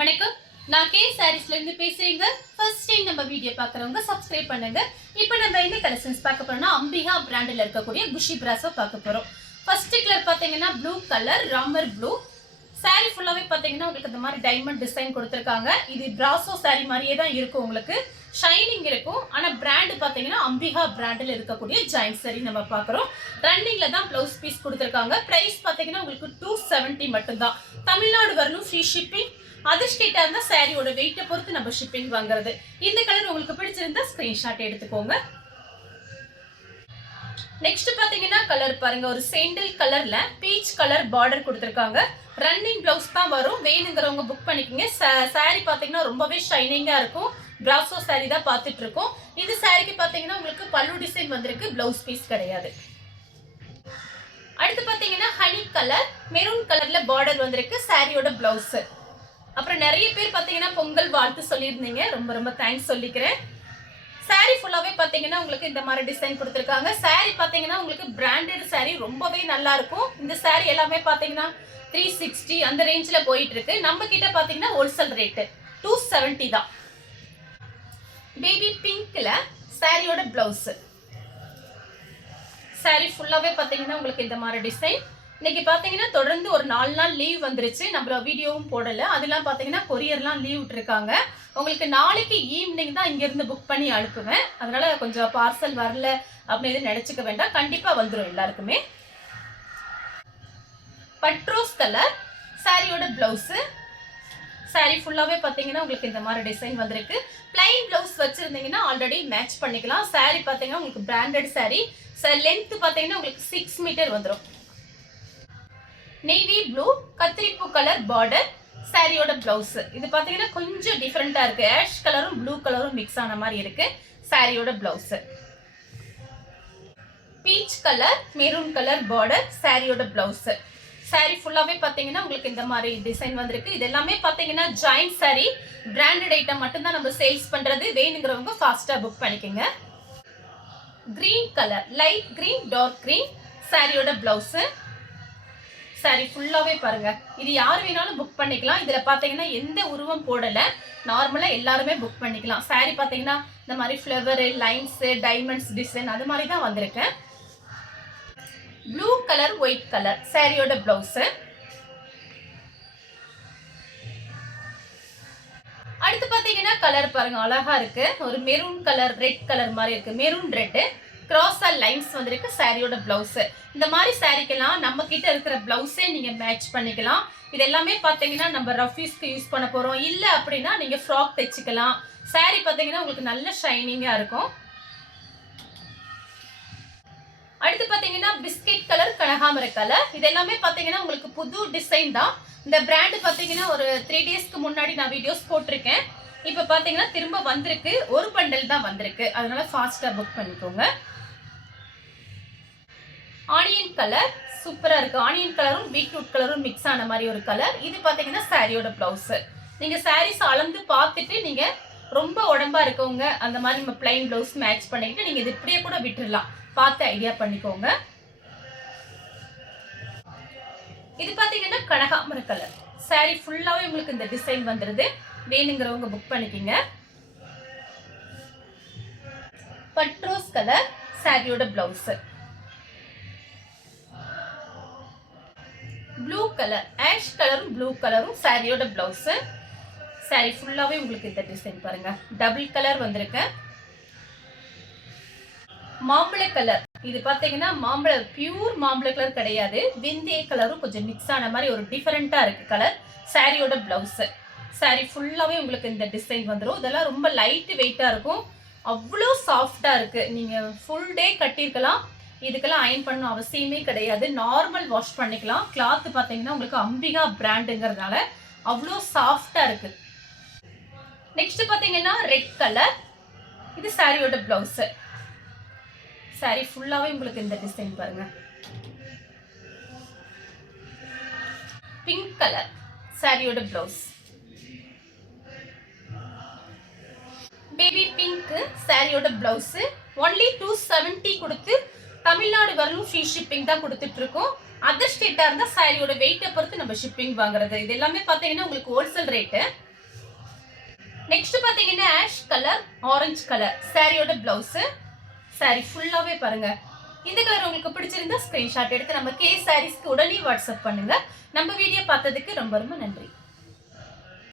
வணக்கம். நான் கே சாரீஸ்ல இருந்து பேசுறேங்க. ஃபர்ஸ்ட் டைம் நம்ம வீடியோ பார்க்குறவங்க சப்ஸ்கிரைப் பண்ணுங்க. இப்போ நம்ம என்ன கலெக்ஷன்ஸ் பார்க்க போறோம்னா அம்பிகா பிராண்டில் இருக்கக்கூடிய குஷி பிராஸோ பார்க்க போறோம். ஃபர்ஸ்ட் கலர் பார்த்தீங்கன்னா blue colour Ramar blue. Sorry ஃபுல்லாவே பார்த்தீங்கன்னா உங்களுக்கு இந்த மாதிரி டைமண்ட் டிசைன் கொடுத்துருக்காங்க. இது பிராசோ சாரி மாதிரியே தான் இருக்கும், உங்களுக்கு ஷைனிங் இருக்கும். ஆனால் பிராண்டு பார்த்தீங்கன்னா அம்பிகா பிராண்டில் இருக்கக்கூடிய ஜாயிண்ட் சாரி நம்ம பார்க்குறோம். ரன்னிங்ல தான் ப்ளவுஸ் பீஸ் கொடுத்துருக்காங்க. ப்ரைஸ் பார்த்தீங்கன்னா உங்களுக்கு 270 மட்டும்தான். தமிழ்நாடு வரணும், ஃப்ரீ ஷிப்பிங். அதர் ஸ்டேட்டா இருந்தா சாரியோட வெயிட்டை பொறுத்து நம்ம ஷிப்பிங் வாங்குறது. இந்த கலர் உங்களுக்கு பிடிச்சிருந்தா ஸ்கிரீன்ஷாட் எடுத்துக்கோங்க. நெக்ஸ்ட் பாத்தீங்கன்னா கலர் பாருங்க, ஒரு சேண்டல் கலர்ல பீச் கலர் பார்டர் கொடுத்துருக்காங்க. ரன்னிங் பிளவுஸ் தான் வரும், வேணுங்கிறவங்க புக் பண்ணிக்கோங்க. சாரி பாத்தீங்கன்னா ரொம்பவே ஷைனிங்கா இருக்கும். பிராசோ சாரி தான் பார்த்துட்டு இருக்கோம். இது சாரிக்கு பாத்தீங்கன்னா உங்களுக்கு பல்லு டிசைன் வந்திருக்கு, பிளவுஸ் பீஸ் கிடையாது. அடுத்து பாத்தீங்கன்னா ஹனி கலர் மெரூன் கலர்ல பார்டர் வந்திருக்கு, சாரியோட பிளவுஸ். அப்புறம் நிறைய பேர் பார்த்தீங்கன்னா பொங்கல் வாழ்த்து சொல்லியிருந்தீங்க, ரொம்ப ரொம்ப தேங்க்ஸ் சொல்லிக்கிறேன். சாரி ஃபுல்லாகவே பார்த்தீங்கன்னா உங்களுக்கு இந்த மாதிரி டிசைன் கொடுத்துருக்காங்க. சாரி பார்த்தீங்கன்னா உங்களுக்கு பிராண்டட் சாரி ரொம்பவே நல்லா இருக்கும். இந்த சாரி எல்லாமே பார்த்தீங்கன்னா 360 அந்த ரேஞ்சில் போயிட்டு இருக்கு. நம்ம கிட்ட பார்த்தீங்கன்னா ஹோல்சேல் ரேட்டு 270 தான். பேபி பிங்க்ல சாரியோட பிளவுஸ். சாரி ஃபுல்லாகவே பார்த்தீங்கன்னா உங்களுக்கு இந்த மாதிரி டிசைன். இன்னைக்கு பார்த்தீங்கன்னா தொடர்ந்து ஒரு 4 நாள் லீவ் வந்துருச்சு, நம்மள வீடியோவும் போடல. அதெல்லாம் பார்த்தீங்கன்னா கொரியர்லாம் லீவ் விட்டுருக்காங்க. உங்களுக்கு நாளைக்கு ஈவினிங் தான் இங்கேருந்து புக் பண்ணி அனுப்புவேன். அதனால கொஞ்சம் பார்சல் வரல அப்படின்னு நினச்சிக்க வேண்டாம், கண்டிப்பாக வந்துடும் எல்லாருக்குமே. பட்ரோஸ் கலர் சாரியோட பிளவுஸு. சாரி ஃபுல்லாகவே பார்த்தீங்கன்னா உங்களுக்கு இந்த மாதிரி டிசைன் வந்திருக்கு. பிளைன் பிளவுஸ் வச்சுருந்தீங்கன்னா ஆல்ரெடி மேட்ச் பண்ணிக்கலாம். சாரி பார்த்தீங்கன்னா உங்களுக்கு பிராண்டட் சாரி. லென்த் பார்த்தீங்கன்னா உங்களுக்கு 6 மீட்டர் வந்துடும். நேவி ப்ளூ கத்திரிப்பூ கலர் பார்டர், சாரியோட பிளவுஸ். இது பாத்தீங்கன்னா கொஞ்சம் டிஃபரெண்டா இருக்கு, ஆஷ் கலரும் ப்ளூ கலரும் மிக்ஸ் ஆன மாதிரி இருக்கு. சாரியோட blouse peach colour maroon colour border, சாரியோட பிளவுஸ். சாரி ஃபுல்லாவே பாத்தீங்கன்னா உங்களுக்கு இந்த மாதிரி டிசைன் வந்திருக்கு. இது எல்லாமே பாத்தீங்கன்னா ஜாயிண்ட் சாரி, பிராண்டட் ஐட்டம் மட்டும்தான் நம்ம சேல்ஸ் பண்றது. வேணுங்கிறவங்க ஃபாஸ்டா புக் பண்ணிக்கோங்க. Green colour light green dark green, சாரியோட பிளவுஸ். சாரி ஃபுல்லாவே பாருங்க, இது யார் வேணாலும் புக் பண்ணிக்கலாம். இதுல பாத்தீங்கன்னா எந்த உருவம் போடல, நார்மலா எல்லாருமே புக் பண்ணிக்கலாம். சாரி பாத்தீங்கன்னா இந்த மாதிரி ஃப்ளவர் லைன்ஸ் டைமண்ட்ஸ் டிசைன் அது மாதிரி தான் வந்திருக்கு. ப்ளூ கலர் ஒயிட் கலர், சாரியோட பிளவுஸ். அடுத்து பாத்தீங்கன்னா கலர் பாருங்க, அழகா இருக்கு. ஒரு மெரூன் கலர் ரெட் கலர் மாதிரி இருக்கு, மெரூன் ரெட் கிராஸா லைன்ஸ் வந்திருக்கு, சாரியோட பிளவுஸ். இந்த மாதிரி சாரிக்கெல்லாம் நம்ம கிட்ட இருக்கிற பிளவுஸே நீங்க மேட்ச் பண்ணிக்கலாம். இது எல்லாமே பாத்தீங்கன்னா நம்ம ரஃபீஸ்க்கு யூஸ் பண்ண போறோம், இல்ல அப்படின்னா நீங்க ஃப்ராக் தைச்சுக்கலாம். சாரி பாத்தீங்கன்னா உங்களுக்கு நல்ல ஷைனிங்கா இருக்கும். அடுத்து பாத்தீங்கன்னா பிஸ்கெட் கலர் கனகாமர கலர். இது எல்லாமே பாத்தீங்கன்னா உங்களுக்கு புது டிசைன் தான். இந்த பிராண்ட் பாத்தீங்கன்னா ஒரு 3 டேஸ்க்கு முன்னாடி நான் வீடியோஸ் போட்டிருக்கேன். இப்ப பாத்தீங்கன்னா திரும்ப வந்திருக்கு, ஒரு பண்டல் தான் வந்திருக்கு, அதனால ஃபாஸ்டா புக் பண்ணிக்கோங்க. ஆனியன் கலர் சூப்பரா இருக்கு. ஆனியன் கலரும் பீட்ரூட் கலரும் மிக்ஸ் ஆன மாதிரி ஒரு கலர். இது பாத்தீங்கன்னா சாரியோட பிளவுஸ். நீங்க சாரீஸ் அளந்து பார்த்துட்டு நீங்க ரொம்ப உடம்பா இருக்கவங்க அந்த மாதிரி நம்ம பிளைன் பிளவுஸ் மேட்ச் பண்ணிட்டு நீங்க இது இப்படியே கூட விட்டுடலாம், பார்த்து ஐடியா பண்ணிக்கோங்க. இது பாத்தீங்கன்னா கனகாமர கலர். சாரி ஃபுல்லாவே உங்களுக்கு இந்த டிசைன் வந்துருது, வேணுங்கிறவங்க புக் பண்ணிக்கோங்க. பட்ரோஸ் கலர், சாரியோட பிளவுஸ். ப்ளூ கலர் ஆஷ் கலரும் ப்ளூ கலரும், சாரியோட பிளவுஸ். சாரி ஃபுல்லாவே உங்களுக்கு இந்த டிசைன் பாருங்க, டபுள் கலர் வந்திருக்கு. மாம்பழ கலர். இது பாத்தீங்கன்னா மாம்பழ பியூர் மாம்பழ கலர் கிடையாது, விந்திய கலரும் கொஞ்சம் மிக்ஸ் ஆன மாதிரி ஒரு டிஃபரெண்டா இருக்கு கலர். சாரியோட பிளவுஸ். சாரி ஃபுல்லாவே உங்களுக்கு இந்த டிசைன் வந்துடும். இதெல்லாம் ரொம்ப லைட் வெயிட்டா இருக்கும், அவ்வளோ சாஃப்டா இருக்கு. நீங்க ஃபுல் டே கட்டியிருக்கலாம், இதுக்கெல்லாம் அயன் பண்ணணும் அவசியமே கிடையாது, நார்மல் வாஷ் பண்ணிக்கலாம். கிளாத் பார்த்தீங்கன்னா உங்களுக்கு அம்பிகா பிராண்டுங்கிறதுனால அவ்வளோ சாஃப்டா இருக்கு. நெக்ஸ்ட் பார்த்தீங்கன்னா ரெட் கலர். இது சாரியோட பிளவுஸ். சாரி ஃபுல்லாவே உங்களுக்கு இந்த டிசைன் பாருங்க. பிங்க் கலர், சாரியோட பிளவுஸ். பேபி பிங்க், சாரியோட பிளவுஸ். ஒன்லி 270 கொடுத்து தமிழ்நாடு வரலும் ஃப்ரீ ஷிப்பிங் தான் கொடுத்துட்டு இருக்கோம். அதர் ஸ்டேட்டா இருந்தா சாரியோட வெயிட்டை பொறுத்து நம்ம ஷிப்பிங் வாங்குறது. இது எல்லாமே பாத்தீங்கன்னா உங்களுக்கு ஹோல்சேல் ரேட்டு. நெக்ஸ்ட் பாத்தீங்கன்னா ஆஷ் கலர் ஆரஞ்சு கலர் சாரியோட பிளவுஸ். சாரி ஃபுல்லாவே பாருங்க. இந்த கலர் உங்களுக்கு பிடிச்சிருந்தா ஸ்கிரீன்ஷாட் எடுத்து நம்ம கே சாரீஸ்க்கு உடனே வாட்ஸ்அப் பண்ணுங்க. நம்ம வீடியோ பார்த்ததுக்கு ரொம்ப ரொம்ப நன்றி.